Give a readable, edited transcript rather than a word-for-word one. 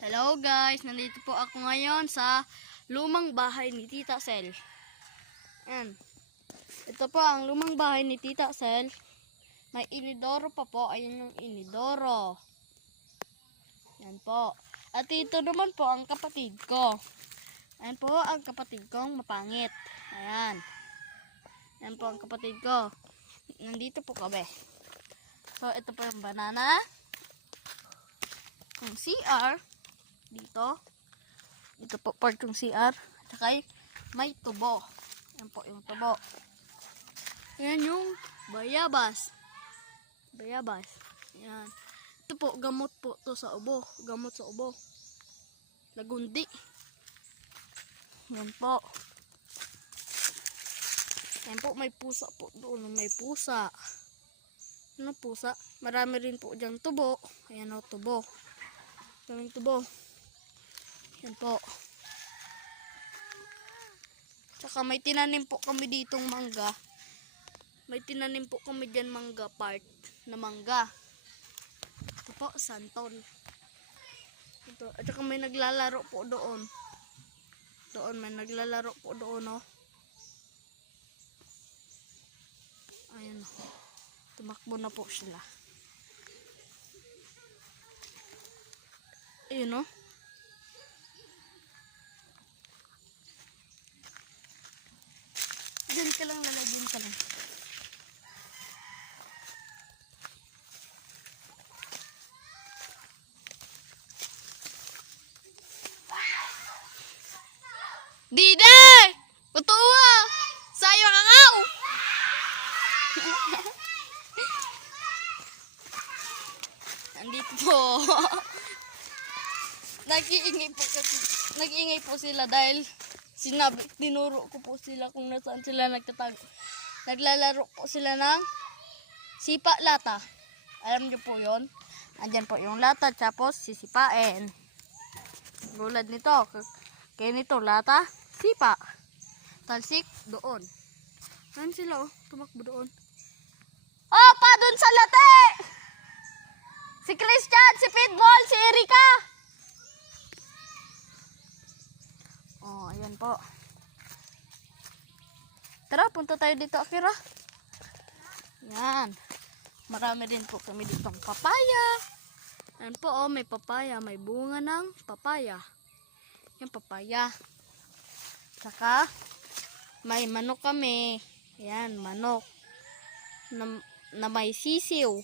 Hello guys, nandito po ako ngayon sa lumang bahay ni Tita Sel. Ayan. Ito po ang lumang bahay ni Tita Sel. May inidoro pa po. Ayan yung inidoro. Ayan po. At ito naman po ang kapatid ko. Ayan po ang kapatid kong mapangit. Ayan. Ayan po ang kapatid ko. Nandito po kami. So ito po yung banana. Yung CR. Dito po part yung CR. At saka may tubo. Yan po yung tubo. Yan yung bayabas. Bayabas. Yan. Ito po, gamot po to sa ubo. Gamot sa ubo. Lagundi. Yan po. Yan po, may pusa po doon. May pusa. Ano pusa? Marami rin po dyan tubo. Ayan o, tubo. Daming tubo. Yan po. Tsaka may tinanim po kami ditong mangga. May tinanim po kami dyan mangga part na mangga. Ito po, santon. Ito. At saka may naglalaro po doon. Doon, may naglalaro po doon, oh. Ayan, oh. Tumakbo na po sila. Ayun, oh. Diyan ka lang, lalagyan ka lang. Dide! Utuwa! Sayo kakao! Nandito po. Nag-iingay po sila dahil tinuro ko po sila kung nasaan sila nagtatago. Naglalaro po sila ng sipa lata. Alam niyo po yon. Andyan po yung lata, tapos sisipain. Gulad nito. Kaya nito, lata, sipa. Talsik, doon. Saan sila, oh? Tumakbo doon. Oh, pa doon sa late! Si Christian, si Pitbull, si Erika. Oh, ayan po. Tara, punta tayo dito, Akira. Yan. Marami din po kami ditong papaya. Yan po, oh, may papaya. May bunga ng papaya. Yan, papaya. Saka, may manok kami. Yan, manok. Na may sisiw.